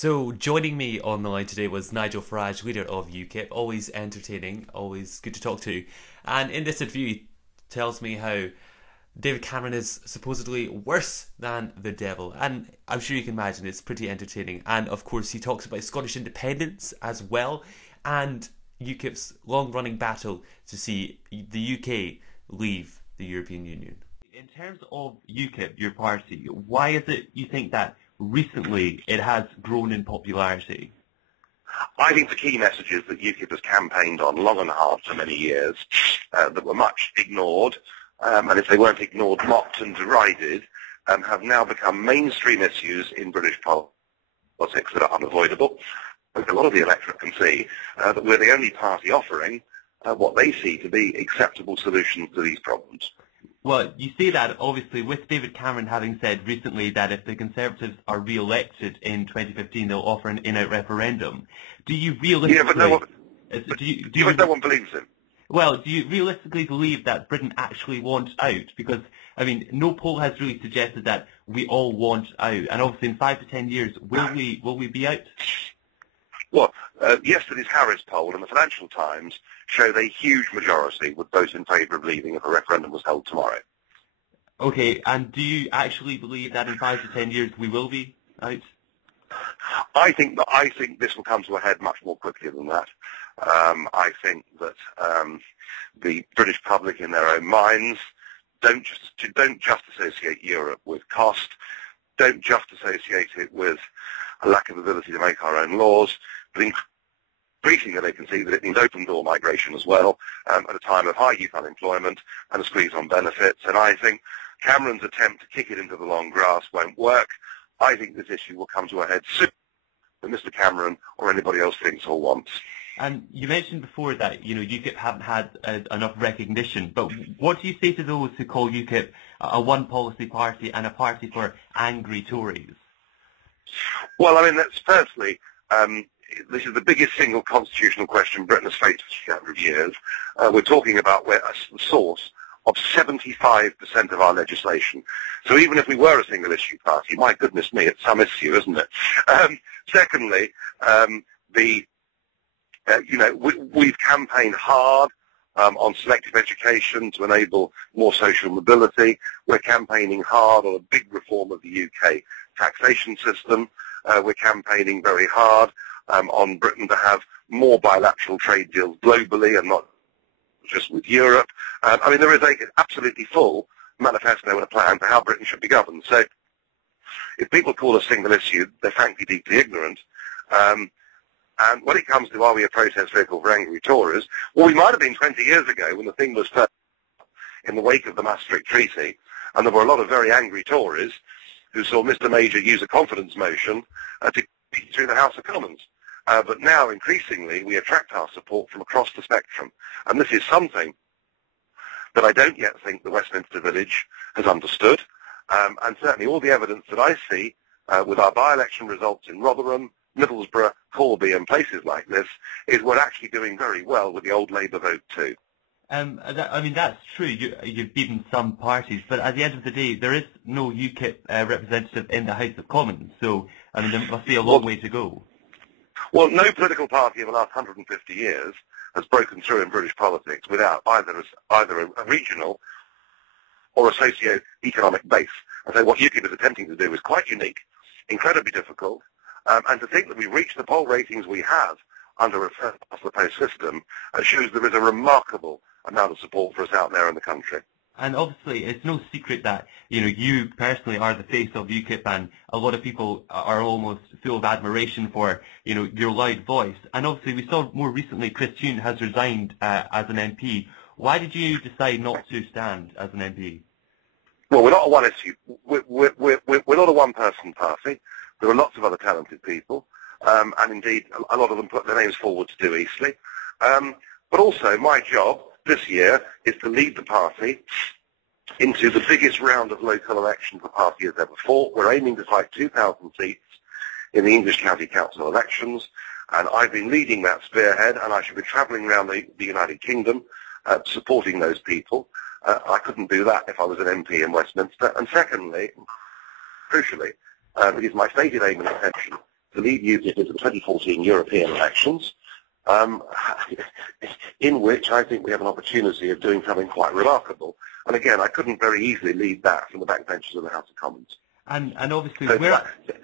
So joining me on the line today was Nigel Farage, leader of UKIP. Always entertaining, always good to talk to. And in this interview, he tells me how David Cameron is supposedly worse than the devil. And I'm sure you can imagine it's pretty entertaining. And of course, he talks about Scottish independence as well, and UKIP's long-running battle to see the UK leave the European Union. In terms of UKIP, your party, why is it you think that recently it has grown in popularity? I think the key message is that UKIP has campaigned on long and hard for many years that were much ignored, and if they weren't ignored, mocked and derided, have now become mainstream issues in British politics that are unavoidable. And a lot of the electorate can see that we're the only party offering what they see to be acceptable solutions to these problems. Well, you say that, obviously, with David Cameron having said recently that if the Conservatives are re-elected in 2015, they'll offer an in-out referendum. Do you realistically... Yeah, but no one believes him. Well, do you realistically believe that Britain actually wants out? Because, I mean, no poll has really suggested that we all want out. And obviously, in 5 to 10 years, will we be out? Well, yesterday's Harris poll and the Financial Times showed a huge majority would vote in favour of leaving if a referendum was held tomorrow. Okay, and do you actually believe that in 5 to 10 years we will be out? I think this will come to a head much more quickly than that. I think that the British public, in their own minds, don't just associate Europe with cost, don't just associate it with a lack of ability to make our own laws, but increasingly they can see that it means open-door migration as well, at a time of high youth unemployment and a squeeze on benefits. And I think Cameron's attempt to kick it into the long grass won't work. I think this issue will come to a head sooner than Mr. Cameron or anybody else thinks or wants. And you mentioned before that, UKIP haven't had enough recognition, but what do you say to those who call UKIP a one-policy party and a party for angry Tories? Well, I mean, that's firstly, this is the biggest single constitutional question Britain has faced for 300 years. We're talking about the source of 75% of our legislation. So even if we were a single-issue party, my goodness me, it's some issue, isn't it? Secondly, we've campaigned hard on selective education to enable more social mobility. We're campaigning hard on a big reform of the UK taxation system. We're campaigning very hard on Britain to have more bilateral trade deals globally and not just with Europe. I mean, there is an absolutely full manifesto and a plan for how Britain should be governed. So if people call a single issue, they're frankly deeply ignorant. And when it comes to are we a protest vehicle for angry Tories, well, we might have been 20 years ago when the thing was first in the wake of the Maastricht Treaty, and there were a lot of very angry Tories who saw Mr. Major use a confidence motion to get through the House of Commons. But now, increasingly, we attract our support from across the spectrum. And this is something that I don't yet think the Westminster Village has understood. And certainly all the evidence that I see with our by-election results in Rotherham, Middlesbrough, Corby and places like this is we're actually doing very well with the old Labour vote too. I mean, that's true. You've beaten some parties, but at the end of the day, there is no UKIP representative in the House of Commons. So, I mean, there must be a long way to go. Well, no political party in the last 150 years has broken through in British politics without either a regional or a socio-economic base. And so what UKIP is attempting to do is quite unique, incredibly difficult, and to think that we reached the poll ratings we have under a first-past-the-post system shows there is a remarkable amount of support for us out there in the country. And obviously, it's no secret that you personally are the face of UKIP, and a lot of people are almost full of admiration for your loud voice. And obviously, we saw more recently Chris Huhne has resigned as an MP. Why did you decide not to stand as an MP? Well, we're not a one-issue. We're not a one-person party. There are lots of other talented people, and indeed, a lot of them put their names forward to do easily. But also, my job this year is to lead the party into the biggest round of local elections the party has ever fought. We're aiming to fight 2,000 seats in the English County Council elections, and I've been leading that spearhead, and I should be travelling around the United Kingdom supporting those people. I couldn't do that if I was an MP in Westminster. And secondly, crucially, it is my stated aim and intention to lead UKIP into the 2014 European elections, in which I think we have an opportunity of doing something quite remarkable. And again, I couldn't very easily lead that from the backbenches of the House of Commons. And obviously, so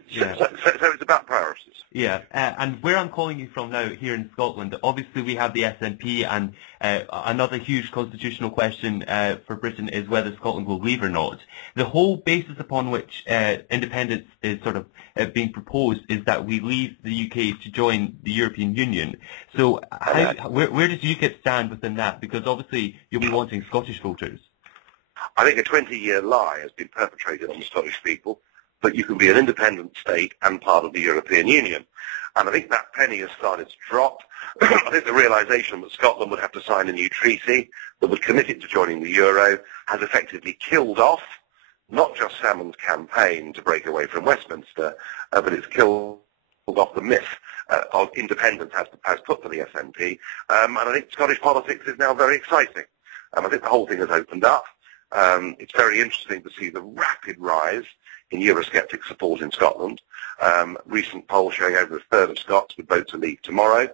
it's about priorities. Yeah, and where I'm calling you from now, here in Scotland, obviously we have the SNP, and another huge constitutional question for Britain is whether Scotland will leave or not. The whole basis upon which independence is sort of being proposed is that we leave the UK to join the European Union. So where does UKIP stand within that? Because obviously you'll be wanting Scottish voters. I think a 20-year lie has been perpetrated on the Scottish people that you can be an independent state and part of the European Union. And I think that penny has started to drop. I think the realisation that Scotland would have to sign a new treaty that would commit it to joining the euro has effectively killed off not just Salmon's campaign to break away from Westminster, but it's killed off the myth of independence has put for the SNP. And I think Scottish politics is now very exciting. I think the whole thing has opened up. It's very interesting to see the rapid rise in Eurosceptic support in Scotland. Recent polls showing over a third of Scots would vote to leave tomorrow.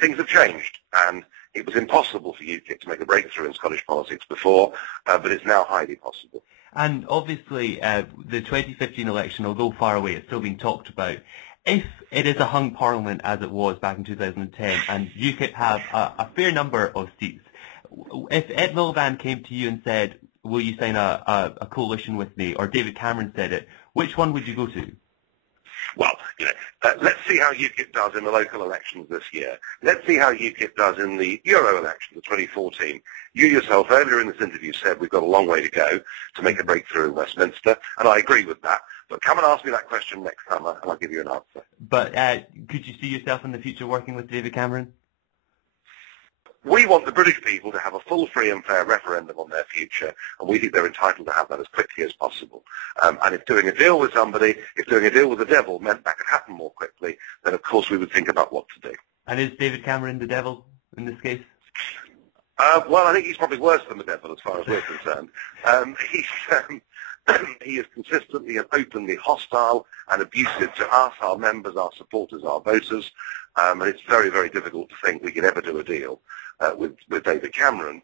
Things have changed, and it was impossible for UKIP to make a breakthrough in Scottish politics before, but it's now highly possible. And obviously, the 2015 election, although far away, it's still being talked about. If it is a hung parliament as it was back in 2010, and UKIP have a fair number of seats, if Ed Miliband came to you and said, will you sign a coalition with me, or David Cameron said it, which one would you go to? Well, let's see how UKIP does in the local elections this year. Let's see how UKIP does in the Euro election of 2014. You yourself earlier in this interview said we've got a long way to go to make a breakthrough in Westminster, and I agree with that. But come and ask me that question next summer, and I'll give you an answer. But could you see yourself in the future working with David Cameron? We want the British people to have a full, free and fair referendum on their future, and we think they're entitled to have that as quickly as possible. And if doing a deal with somebody, if doing a deal with the devil meant that could happen more quickly, then of course we would think about what to do. And is David Cameron the devil in this case? Well, I think he's probably worse than the devil as far as we're concerned. He is consistently and openly hostile and abusive to us, our members, our supporters, our voters, and it's very, very difficult to think we could ever do a deal with David Cameron,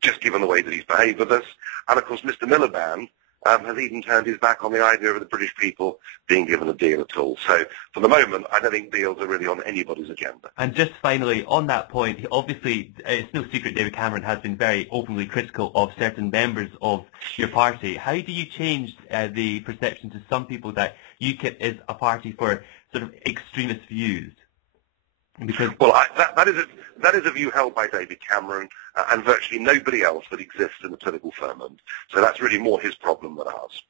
just given the way that he's behaved with us. And of course, Mr. Miliband has even turned his back on the idea of the British people being given a deal at all. So for the moment, I don't think deals are really on anybody's agenda. And just finally, on that point, obviously, it's no secret David Cameron has been very openly critical of certain members of your party. How do you change the perception to some people that UKIP is a party for sort of extremist views? Because that is a view held by David Cameron and virtually nobody else that exists in the political firmament. So that's really more his problem than ours.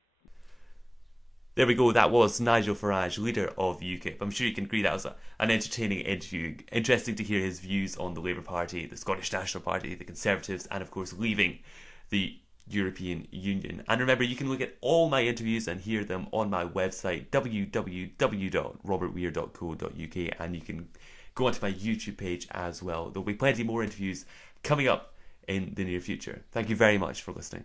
There we go. That was Nigel Farage, leader of UKIP. I'm sure you can agree that was an entertaining interview. Interesting to hear his views on the Labour Party, the Scottish National Party, the Conservatives, and of course leaving the European Union. And remember, you can look at all my interviews and hear them on my website, www.robertweir.co.uk, and you can go onto my YouTube page as well. There'll be plenty more interviews coming up in the near future. Thank you very much for listening.